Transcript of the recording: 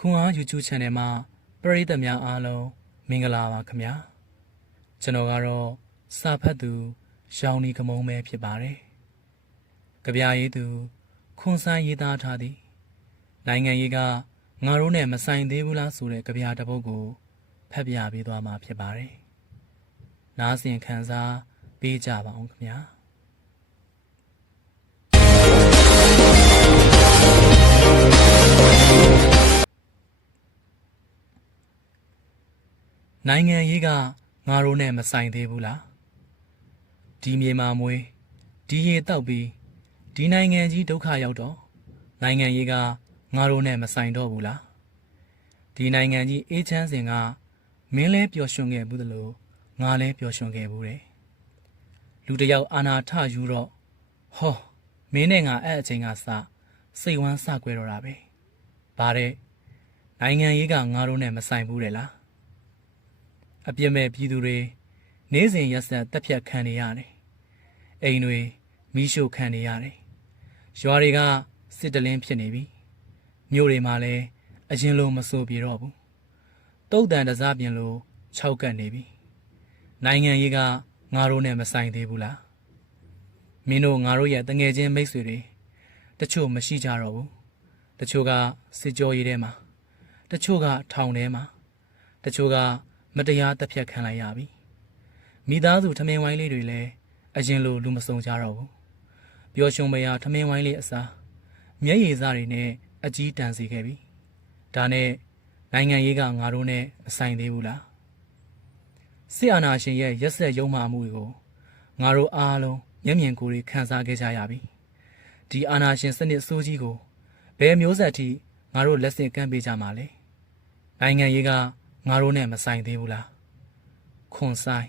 ခွန်အား YouTube Channel မှာပရိသတ်များအားလုံးမင်္ဂလာပါခင်ဗျာကျွန်တော်ကတော့စာဖတ်သူရောင်နီကမုံပဲဖြစ်ပါတယ်ကြပြရေးသူခွန်ဆိုင်ရေးသားထားသည်နိုင်ငံရေးကငါတို့နဲ့မဆိုင်သေးဘူးလားဆိုတဲ့ကြပြတစ်ပုဒ်ကိုဖတ်ပြပေးသွားမှာဖြစ်ပါတယ်နားဆင်ခံစားပေးကြပါအောင်ခင်ဗျာ နိုင်ငံရေးကငါတို့နဲ့မဆိုင်သေးဘူးလားဒီမြေမှာမွေးဒီရေတောက်ပြီးဒီနိုင်ငံကြီးဒုက္ခရောက်တော့နိုင်ငံရေးကငါတို့နဲ့မဆိုင်တော့ဘူးလားဒီနိုင်ငံကြီးအေးချမ်းစဉ်ကမင်းလဲပျော်ရွှင်ခဲ့ဘူးသလိုငါလဲပျော်ရွှင်ခဲ့ဘူးတယ်လူတစ်ယောက်အာနာထယူတော့ဟောမင်းနဲ့ငါအဲ့အချိန်ကစစိတ်ဝမ်းစကွဲတော့တာပဲဗါတဲ့နိုင်ငံရေးကငါတို့နဲ့မဆိုင်ဘူးတယ်လား အပြစ်မဲ့ပြည်သူတွေနေ့စဉ်ရက်ဆက်တက်ဖြတ်ခံနေရတယ်။အိမ်တွေမိရှို့ခံနေရတယ်။ရွာတွေကစစ်တလင်းဖြစ်နေပြီ။မြို့တွေမှာလည်းအရင်လိုမဆိုပြေတော့ဘူး။တုတ်တန်တစားပြင်လိုခြောက်ကပ်နေပြီ။နိုင်ငံရေးကငါတို့နဲ့မဆိုင်သေးဘူးလား။မင်းတို့ငါတို့ရဲ့တငယ်ချင်းမိတ်ဆွေတွေတချို့မရှိကြတော့ဘူး။တချို့ကစစ်ကြောရေးထဲမှာ တချို့ကထောင်ထဲမှာ တချို့က မတရားတပ်ဖြတ်ခံလိုက်ရပြီမိသားစုထမင်းဝိုင်းလေးတွေလည်းအရင်လိုလူမစုံကြတော့ဘူးပျော်ရွှင်မရထမင်းဝိုင်းလေးအစားမျက်ရည်စားတွေနဲ့အကြီးတန်းစီခဲ့ပြီဒါနဲ့နိုင်ငံရေးကငါတို့နဲ့မဆိုင်သေးဘူးလားစစ်အာဏာရှင်ရဲ့ရက်ဆက်ရုံမှမှုကိုငါတို့အားလုံးမျက်မြင်ကိုယ်တွေခံစားခဲ့ကြရပြီဒီအာဏာရှင်စနစ်ဆိုးကြီးကိုဘယ်မျိုးဆက်ထိငါတို့လက်ဆင့်ကမ်းပေးကြမှာလဲနိုင်ငံရေးက ငါတို့နဲ့မဆိုင်သေးဘူးလားခွန်ဆိုင်